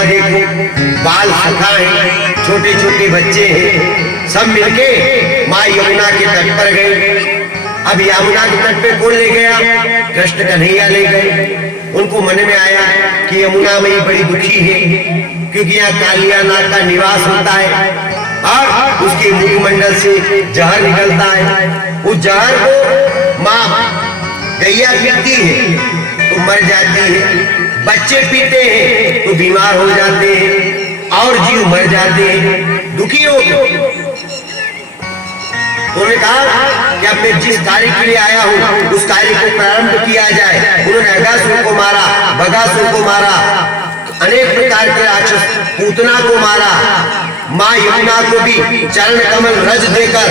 यहाँ देखो बाल सखा हैं, छोटे छोटे बच्चे हैं, सब मिलके माँ यमुना के तट पर गए। अब यमुना के तट पे कौन ले गया? कृष्ण कन्हैया ले गए। उनको मन में आया कि यमुना मई बड़ी दुखी है, क्योंकि यहाँ कालिया नाग का निवास होता है और उसके मुखमंडल से जहर निकलता है। उस जहर को माँ गैया पीती है तो मर जाती है, बच्चे पीते हैं तो बीमार हो जाते हैं और जीव मर जाते हैं, दुखी हो गए। उन्होंने कहा कि अब मैं जिस कार्य के लिए आया हूं उस कार्य को प्रारंभ किया जाए। उन्होंने अगासुर को मारा, बगासुर को मारा, अनेक प्रकार के राक्षस, पूतना को मारा। माँ यमुना को भी चरण कमल रज देकर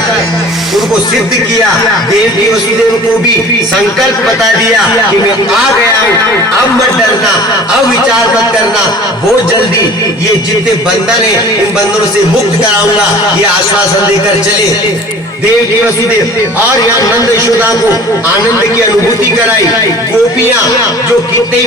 उनको सिद्ध किया। देवकी वसुदेव को भी संकल्प बता दिया कि मैं आ गया हूँ, अब मत डरना, अब विचार मत करना, बहुत जल्दी ये जितने बंधन है इन बंधनों से मुक्त कराऊंगा, ये आश्वासन देकर चले। देवकी वसुदेव और यहाँ नंद यशोदा को आनंद की अनुभूति कराई। गोपियां जो कितने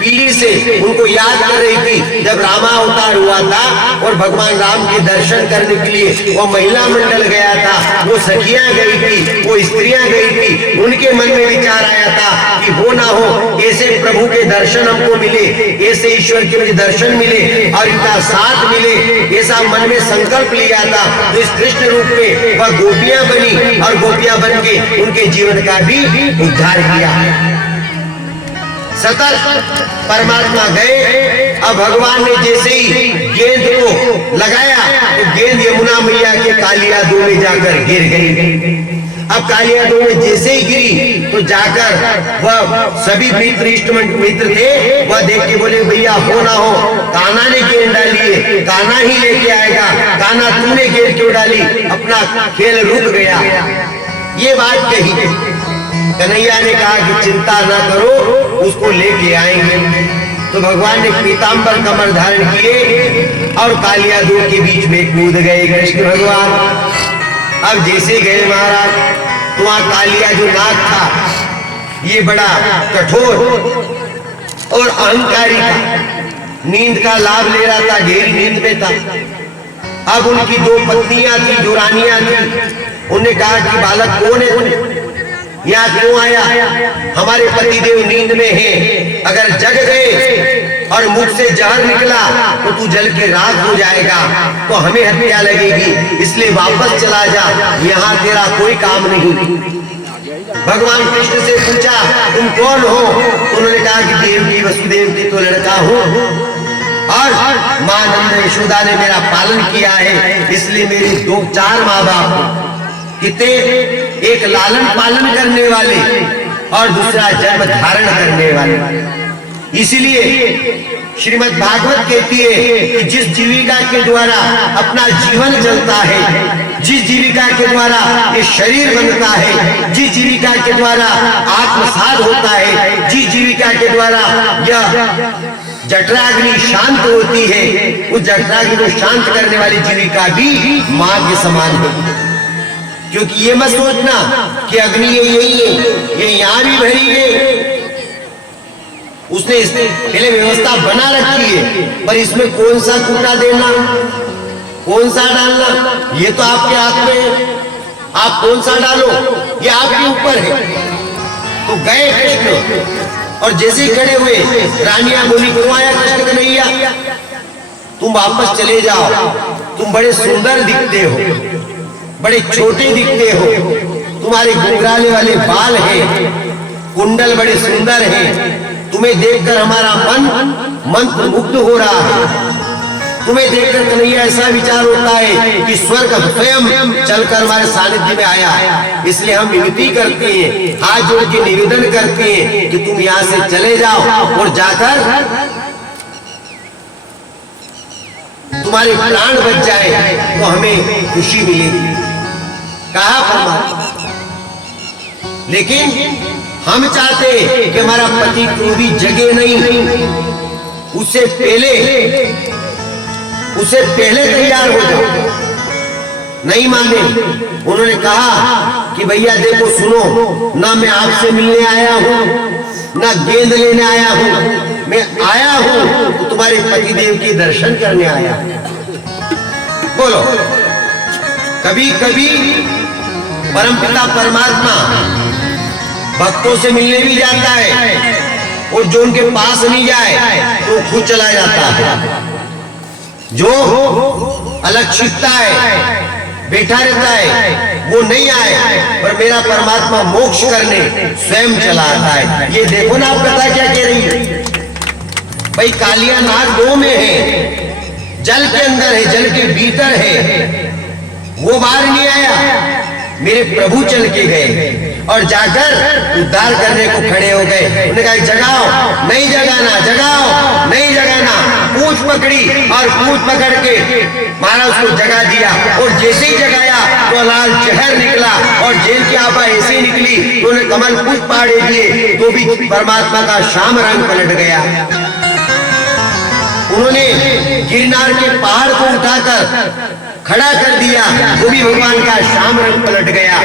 पीढ़ी से उनको याद कर रही थी, जब रामावतार हुआ था और भगवान राम के दर्शन करने के लिए वो महिला मंडल गया था, वो सखियां गई थी, वो स्त्रियां गई थी, उनके मन में विचार आया था कि हो ना हो ऐसे प्रभु के दर्शन हमको मिले, ऐसे ईश्वर के मुझे दर्शन मिले और इनका साथ मिले, ऐसा मन में संकल्प लिया था। तो इस कृष्ण रूप में वह गोपियां बनी और गोपियां बन के उनके जीवन का भी उद्धार किया। सतत परमात्मा गए। अब भगवान ने जैसे ही गेंद को लगाया तो गेंद यमुना मैया के कालिया दो में जाकर गिर गई। अब कालिया दो में जैसे ही गिरी तो जाकर वह सभी मित्र इष्ट मित्र थे, वह देख के बोले भैया हो ना हो, कान्हा ने गेंद डाली है, कान्हा ही लेके आएगा, कान्हा तूने गेंद क्यों डाली, अपना खेल रुक गया। ये बात कही। कन्हैया ने कहा कि चिंता ना करो, उसको लेके आएंगे। तो भगवान ने पीतांबर कमर धारण किए और कालिया दो के बीच में कूद गए कृष्ण भगवान। अब जैसे गए महाराज तो वहां कालिया जो नाग था ये बड़ा कठोर और अहंकारी था, नींद का लाभ ले रहा था, गहरी नींद में था। अब उनकी दो पत्नियां थी जो रानियां थी, उन्हें कहा कि बालक कौन है, यहाँ क्यों आया, हमारे पतिदेव नींद में हैं, अगर जग गए और मुख से जहर निकला तो तू जल के राख हो जाएगा, तो हमें हत्या लगेगी, इसलिए वापस चला जा, यहाँ तेरा कोई काम नहीं। भगवान कृष्ण से पूछा तुम कौन हो, उन्होंने कहा कि देवकी वसुदेव की तो लड़का हूँ और माँ नंद यशोदा ने मेरा पालन किया है, इसलिए मेरे दो चार माँ बाप कितने, एक लालन पालन करने वाले और दूसरा जन्म धारण करने वाले। इसीलिए श्रीमद् भागवत कहती है कि जिस जीविका के द्वारा अपना जीवन चलता है, जिस जीविका के द्वारा ये शरीर बनता है, जिस जीविका के द्वारा आत्मसात होता है, जिस जीविका के द्वारा यह जठराग्नि शांत होती है, उस जठराग्नि को शांत करने वाली जीविका भी मां के समान है। क्योंकि ये मत सोचना कि अग्नि ये यही है, ये यहाँ भी भरी है, उसने पहले व्यवस्था बना रखी है, पर इसमें कौन सा कूटा देना, कौन सा डालना, ये तो आपके हाथ में है, आप कौन सा डालो ये आपके ऊपर है। तो गए कृष्ण और जैसे ही खड़े हुए रानियां बोली क्यों आया कृष्ण कन्हैया, तुम वापस चले जाओ, तुम बड़े सुंदर दिखते हो, बड़े छोटे दिखते हो, तुम्हारे घुंघराले वाले बाल हैं, कुंडल बड़े सुंदर हैं, तुम्हें देखकर हमारा मन मंत्रमुग्ध हो रहा है। तुम्हें देखकर कन्हैया ऐसा विचार होता है कि स्वर्ग स्वयं चलकर हमारे सानिध्य में आया है, इसलिए हम विनती करते हैं, हाथ जोड़ के निवेदन करते हैं कि तुम यहाँ से चले जाओ और जाकर तुम्हारे प्राण बच जाए तो हमें खुशी मिलेगी। कहा परमात्मा, लेकिन हम चाहते हैं कि हमारा पति क्रोधी जगे नहीं, उससे पहले तैयार हो जाओ। नहीं माने, उन्होंने कहा कि भैया देखो सुनो, ना मैं आपसे मिलने आया हूँ, ना गेंद लेने आया हूँ, मैं आया हूं तो तुम्हारे पतिदेव के दर्शन करने आया। बोलो, कभी कभी परमपिता परमात्मा भक्तों से मिलने भी जाता है और जो उनके पास नहीं जाए तो खुद चला जाता है। जो अलक्षितता है, बैठा रहता है, वो नहीं आए, पर मेरा परमात्मा मोक्ष करने स्वयं चला आता है। ये देखो ना, आप कथा क्या कह रही है भाई। कालिया नाग दो में है, जल के अंदर है, जल के भीतर है, वो बाहर नहीं आया। मेरे प्रभु चल के गए और जाकर उद्धार करने को खड़े हो गए। उन्होंने कहा जगाओ, नहीं जगाना, जगाओ, नहीं जगाना। पूंछ पकड़ी और पूंछ पकड़ के महाराज उसको जगा दिया और जैसे ही जगाया तो लाल जहर निकला और जेल की आभा ऐसे निकली। उन्होंने कमल पुष्प पाड़े दिए तो भी परमात्मा का श्याम रंग पलट गया। उन्होंने गिरनार के पहाड़ को उठाकर खड़ा कर दिया, वो भी भगवान का श्याम रंग पलट गया।